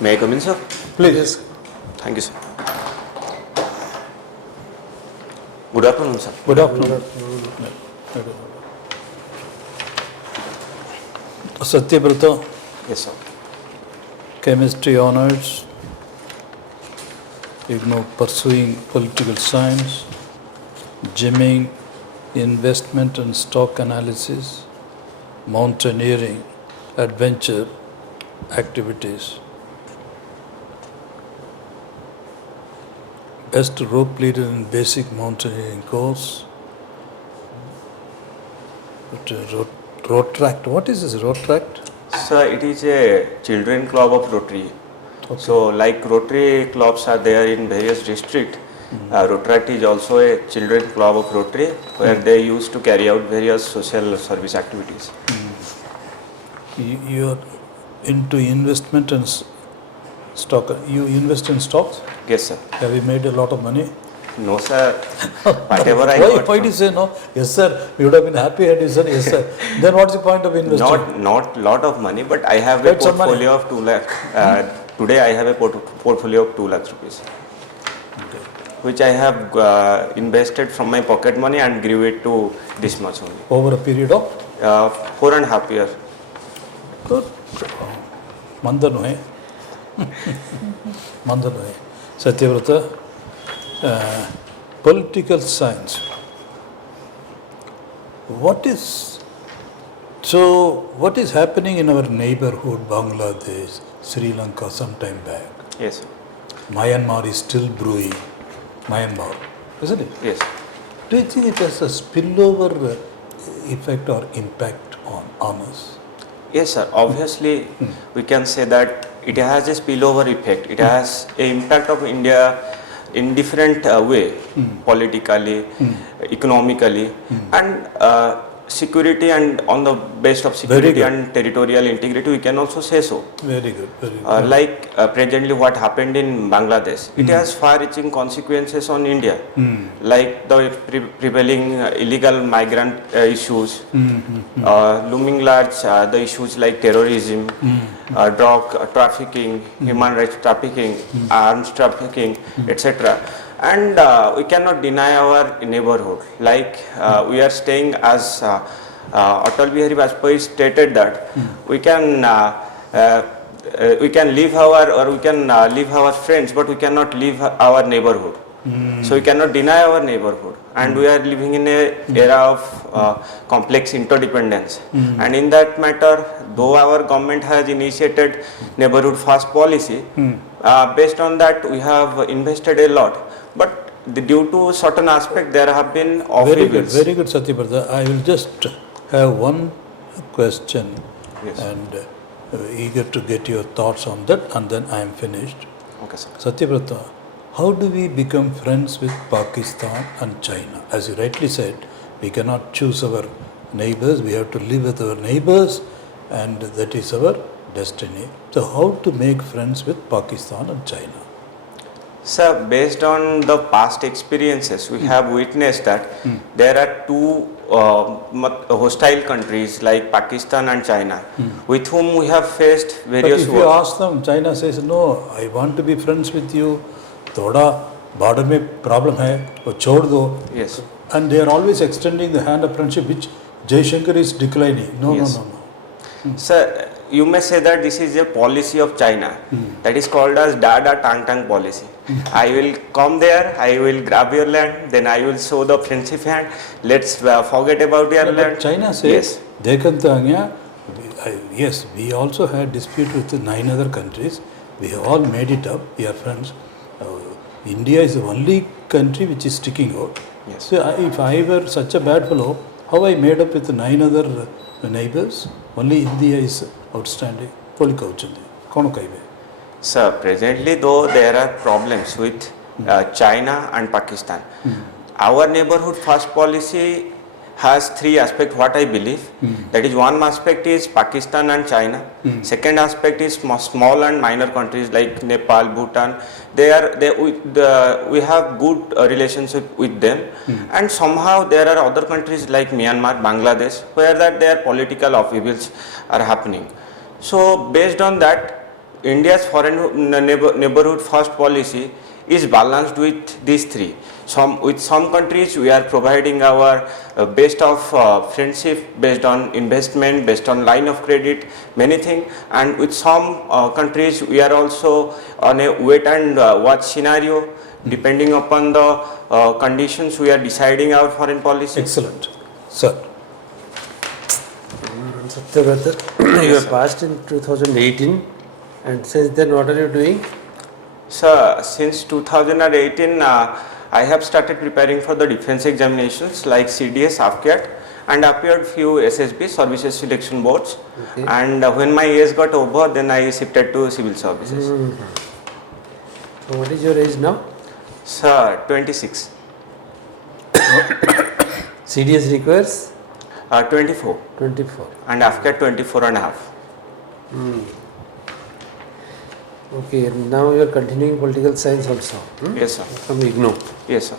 May I come in, sir? Please. Thank you, sir. Good afternoon, sir. Good afternoon. Satyabrata, Yes, sir. chemistry honors, pursuing political science, gymming, investment and stock analysis, mountaineering, adventure activities. Best rope leader in basic mountaineering course. Rotract. What is this Rotract? Sir, it is a children club of Rotary. Okay. So, like Rotary clubs are there in various districts, Rotract is also a children club of Rotary where they used to carry out various social service activities. You are into investment and stock. You invest in stocks? Yes, sir. Have you made a lot of money? No, sir. Whatever I got. Why do you say no? Yes, sir. You would have been happy had you said yes, sir. Then what's the point of investing? Not lot of money, but I have a portfolio of 2 lakh. Today I have a portfolio of 2 lakhs rupees, which I have invested from my pocket money and grew it to this much only. Over a period of? 4.5 years. Good. Mandanu hai. Mandanu hai. Satyabrata, political science. What is happening in our neighborhood, Bangladesh, Sri Lanka, some time back? Yes, sir. Myanmar is still brewing. Myanmar, isn't it? Yes. Do you think it has a spillover effect or impact on us? Yes, sir. Obviously, we can say that it has a spillover effect. It has an impact of India in different way, politically, economically, and security, and on the base of security and territorial integrity, we can also say so. Very good. Very good. Like presently what happened in Bangladesh, it has far-reaching consequences on India, like the prevailing illegal migrant issues, looming large the issues like terrorism, drug trafficking, human rights trafficking, arms trafficking, etc. And we cannot deny our neighborhood. Like we are staying as Atal Bihari Vajpayee stated that we can leave our friends, but we cannot leave our neighborhood. So we cannot deny our neighborhood, and we are living in a era of complex interdependence. And in that matter, though our government has initiated neighborhood first policy, based on that we have invested a lot. But due to certain aspect, there have been very good, Satyabrata. I will just have one question, and eager to get your thoughts on that, and then I am finished. Okay, sir. Satyabrata, how do we become friends with Pakistan and China? As you rightly said, we cannot choose our neighbors. We have to live with our neighbors, and that is our destiny. So how to make friends with Pakistan and China? Sir, based on the past experiences, we have witnessed that there are two hostile countries like Pakistan and China, with whom we have faced various wars. But if you ask them, China says, no, I want to be friends with you, thoda border mein problem hai, wo chhod do. Yes. And they are always extending the hand of friendship, which Jaishankar is declining. No. Sir, you may say that this is a policy of China that is called as Dada Tang Tang policy. I will come there, I will grab your land, then I will show the friendship hand. Let's forget about your land. China says, yes, we also had dispute with 9 other countries. We have all made it up. We are friends. India is the only country which is sticking out. Yes. So if I were such a bad fellow, how I made up with 9 other neighbors? Only India is outstanding. Sir, presently though there are problems with China and Pakistan. Our neighborhood first policy has 3 aspects, what I believe. That is, one aspect is Pakistan and China. Second aspect is small and minor countries like Nepal, Bhutan. We have good relationship with them. And somehow there are other countries like Myanmar, Bangladesh, where that their political upheavals are happening. So based on that, India's foreign neighborhood first policy is balanced with these three. With some countries we are providing our best of friendship based on investment, based on line of credit, many things, and with some countries we are also on a wait and watch scenario. Depending upon the conditions, we are deciding our foreign policy. Excellent. Sir. Satyabrata, you have passed in 2018, and since then what are you doing? So since 2018, I have started preparing for the defense examinations like CDS, AFCAT, and appeared few SSB services selection boards. Okay. And when my age got over, then I shifted to civil services. So what is your age now? Sir, 26, CDS requires 24, 24. and AFCAT 24 and a half. Okay, and now you are continuing political science also. Yes, sir. From IGNOU. Yes, sir.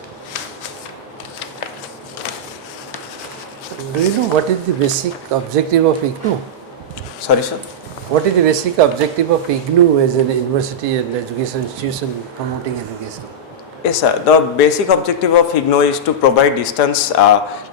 Do you know what is the basic objective of IGNOU? Sorry, sir. What is the basic objective of IGNOU as an university and education institution promoting education? Yes, sir. The basic objective of IGNOU is to provide distance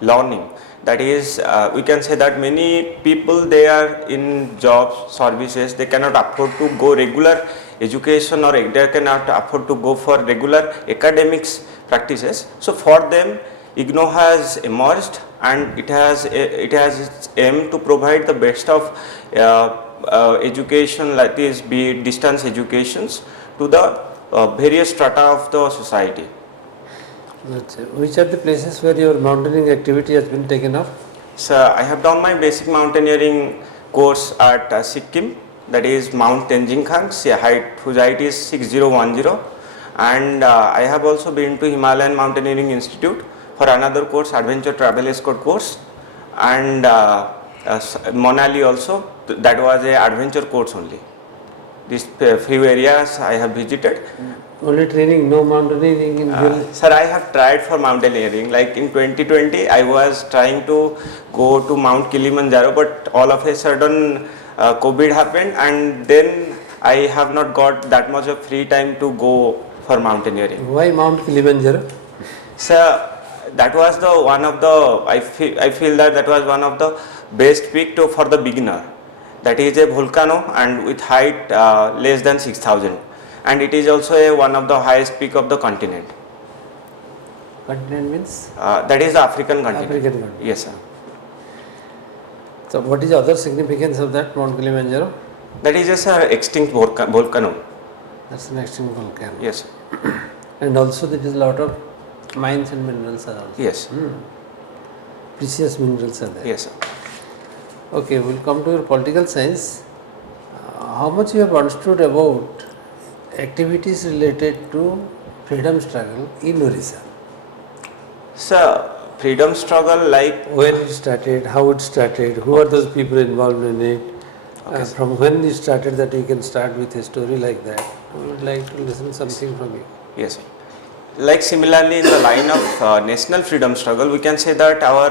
learning. That is, we can say that many people, they are in jobs, services, they cannot afford to go regular education, or they cannot afford to go for regular academics practices. So for them, IGNOU has emerged, and it has its aim to provide the best of education, like this, be it distance educations, to the various strata of the society. Which are the places where your mountaineering activity has been taken up? So I have done my basic mountaineering course at Sikkim, that is Mount Tenzing Khan, whose height is 6010, and I have also been to Himalayan Mountaineering Institute for another course, Adventure Travel Escort course, and Manali also, that was a adventure course only. These few areas I have visited. Only training, no mountaineering in Hill? Sir, I have tried for mountaineering. Like in 2020, I was trying to go to Mount Kilimanjaro, but all of a sudden COVID happened, and then I have not got that much of free time to go for mountaineering. Why Mount Kilimanjaro? Sir, that was the one of the, I feel that was one of the best peak for the beginner. That is a volcano, and with height less than 6,000. And it is also one of the highest peak of the continent. Continent means? That is the African continent. African continent. Yes, sir. So what is the other significance of that Mount Kilimanjaro? That is just an extinct volcano. That's an extinct volcano. Yes, sir. And also there is a lot of mines and minerals are also. Yes. Precious minerals are there. Yes, sir. Okay, we'll come to your political science. How much you have understood about activities related to freedom struggle in Odisha? Sir, freedom struggle, like When it started, how it started, who are those people involved in it, from when it started, that you can start with a story like that. We would like to listen something from you. yes, sir. Like similarly in the line of national freedom struggle, we can say that our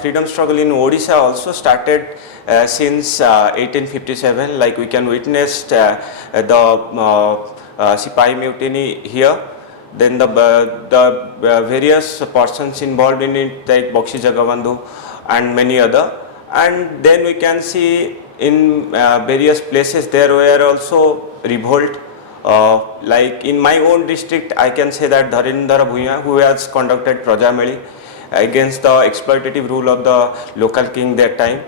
freedom struggle in Odisha also started since 1857. Like we can witness the Sipahi mutiny here. Then the various persons involved in it, like Bakshi Jagabandhu and many other. And then we can see in various places there were also revolt. Like in my own district, I can say that Dharindra Bhuya, who has conducted Prajameli against the exploitative rule of the local king that time.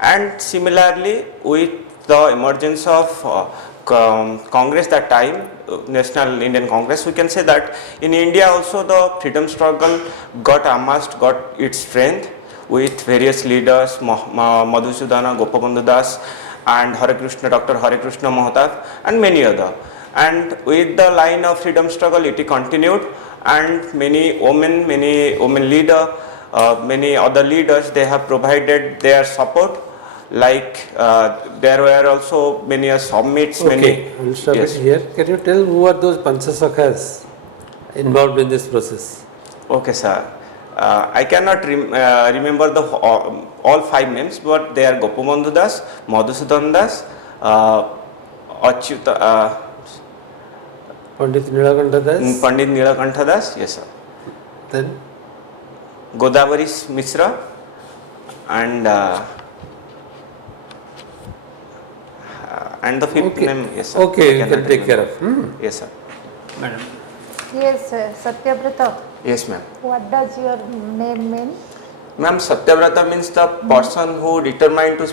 And similarly, with the emergence of Congress that time, National Indian Congress, we can say that in India also the freedom struggle got its strength with various leaders, Madhusudana, Gopabandhu Das, and Dr. Hare Krishna Mahatab, and many other. And with the line of freedom struggle, it continued, and many women leader, many other leaders, they have provided their support. Like there were also many summits. Okay, I will stop yes. it here. Can you tell who are those Panchasakhas involved in this process? Okay, sir. I cannot remember the all 5 names, but they are Gopabandhu Das, Madhusudan Das, Achyuta, Pandit Nilakantha Das. Pandit Nilakantha Das, yes sir. Then Godavari Mishra and the fifth Okay. name, yes sir. Okay, I you cannot can take care remember. of. Yes sir. Madam. Yes, Satyabrata. Yes ma'am. What does your name mean? Ma'am, Satyabrata means the person who determined to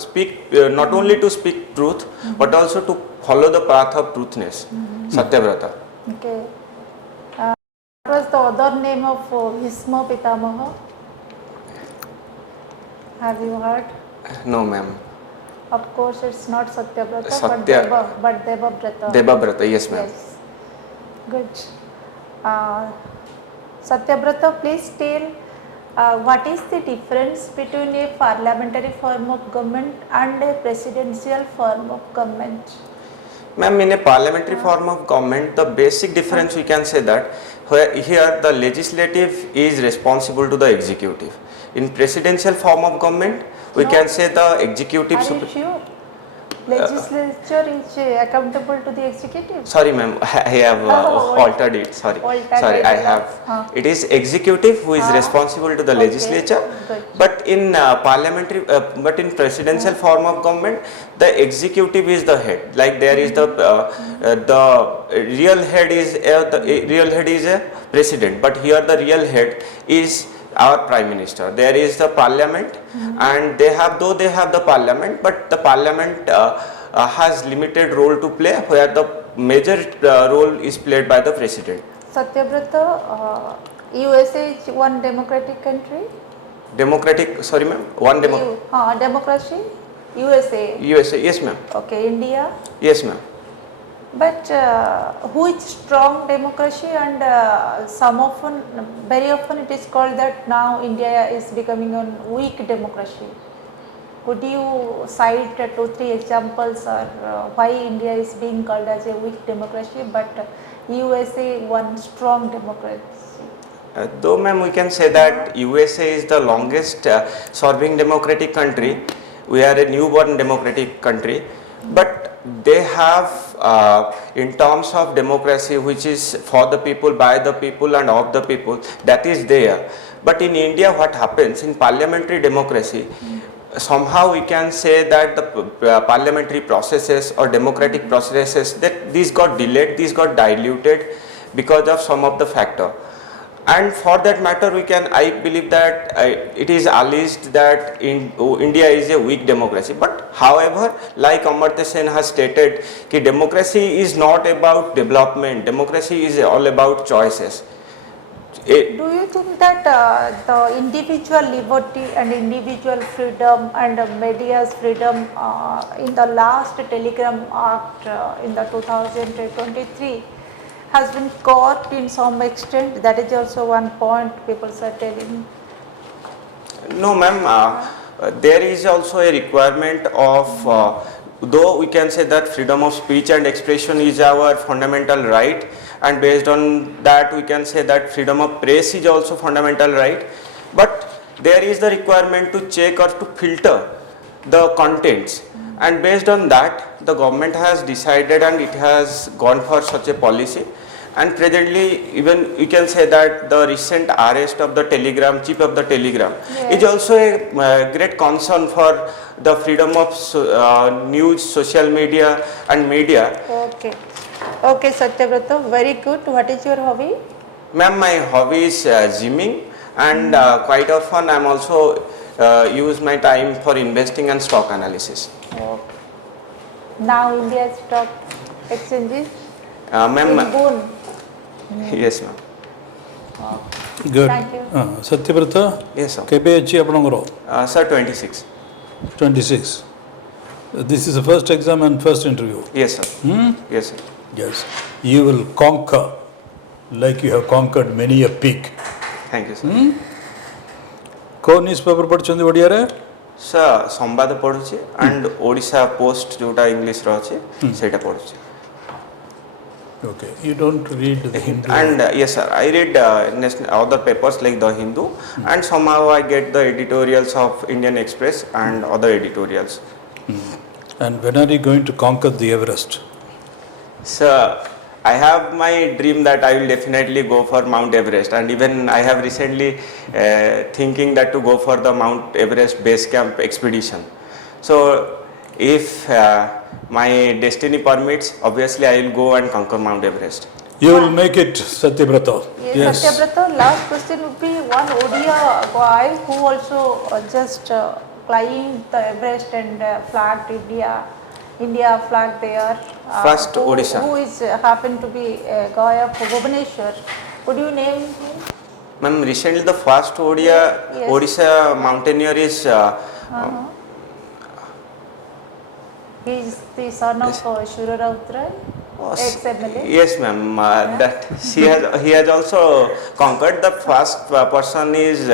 speak, not only to speak truth, but also to follow the path of truthness. Satyabrata. Okay. What was the other name of Bhishma Pitamaha? Have you heard? No ma'am. Of course, it's not Satyabrata, Satya- but Devabrata. Devabrata, yes ma'am. Yes. Good. Satyabrata, please tell what is the difference between a parliamentary form of government and a presidential form of government? Ma'am, in a parliamentary form of government, the basic difference we can say that here the legislative is responsible to the executive. In presidential form of government, we No. can say the executive. Are you sure? Legislature is accountable to the executive? Sorry ma'am, I have Oh, altered it. Sorry, altered sorry, it, I yeah. have. Huh. It is executive who is responsible to the Okay, legislature. good. But in parliamentary, but in presidential form of government, the executive is the head. Like there is the real head is a president. But here the real head is our prime minister. There is the parliament, and they have the parliament, but the parliament has limited role to play, where the major role is played by the president. Satyabrata, USA is one democratic country. Sorry ma'am, one Democracy, USA. USA, yes ma'am, Okay, India. yes ma'am. But who is strong democracy, and very often it is called that now India is becoming a weak democracy. Could you cite 2-3 examples or why India is being called as a weak democracy, but USA one strong democracy? Though ma'am, we can say that USA is the longest serving democratic country. We are a newborn democratic country, but they have in terms of democracy, which is for the people, by the people and of the people, that is there. But in India, what happens in parliamentary democracy, somehow we can say that the parliamentary processes or democratic processes, that these got delayed, these got diluted because of some of the factor. And for that matter, I believe that it is alleged that India is a weak democracy. But however, like Amartya Sen has stated, that democracy is not about development. Democracy is all about choices. Do you think that the individual liberty and individual freedom and media's freedom in the last Telegram Act in the 2023 has been caught in some extent? That is also one point people are telling. No ma'am, there is also a requirement of, though we can say that freedom of speech and expression is our fundamental right, and based on that we can say that freedom of press is also fundamental right, but there is the requirement to check or to filter the contents, and based on that the government has decided and it has gone for such a policy. And presently, even we can say that the recent arrest of the chief of the Telegram, Yes. is also a great concern for the freedom of news, social media and media. Okay. Okay, Satyabrata, very good. What is your hobby? Ma'am, my hobby is gymming, and quite often I am also use my time for investing and stock analysis. Okay. Now India's stock exchanges Ma'am, in boon. yes ma'am. Good. Thank you. Satyabrata, Yes sir. କେବେ ଅଛି ଆପଣଙ୍କର? Sir, 26. 26. This is the first exam and first interview. Yes sir. Yes sir. Yes. You will conquer like you have conquered many a peak. Thank you sir. କୋଉ news paper ପଢ଼ିଛନ୍ତି ଓଡ଼ିଆରେ? Sir, ସମ୍ବାଦ ପଢୁଛି and Odisha post ଯୋଉଟା ଇଂଲିଶର ଅଛି ସେଇଟା ପଢୁଛି. Okay. You don't read the Hindu. And yes sir, I read other papers like The Hindu, and somehow I get the editorials of Indian Express and other editorials. And when are you going to conquer the Everest? So I have my dream that I will definitely go for Mount Everest, and even I have recently thinking that to go for the Mount Everest base camp expedition. So if my destiny permits, obviously I will go and conquer Mount Everest. You will make it, Satyabrata. Yes, Satyabrata, last question would be one Odia guy who also just climbed the Everest and flagged India flag there. First Odisha. Who is happened to be a guy of Bhubaneswar. Could you name him? Ma'am, recently the first Yes. Odisha mountaineer is He is the son of Shura Rautrai, ex-MLA. yes, ma'am. That he has also conquered. The first person is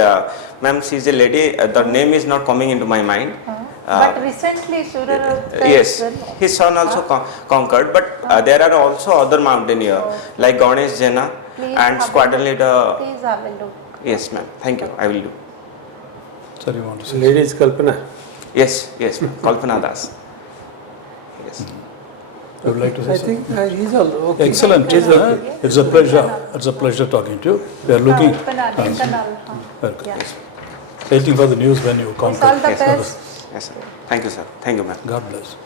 ma'am. She is a lady. The name is not coming into my mind. But recently Shura Rautrai. Yes, his son also conquered. But there are also other mountaineer like Ganesh Jena Please and have squadron leader. Please have a look. Yes, ma'am. Thank you. I will do. Sir, you want to say? Lady is Kalpana. Yes, yes, ma'am. Kalpana Das. Yes. You would like to say I something? think he's all okay. Excellent. It's a pleasure. It's a pleasure talking to you. We are looking. Welcome. Yes. Waiting for the news when you conquer. All the Yes, best. Yes, sir. Thank you, sir. Thank you, ma'am. God bless.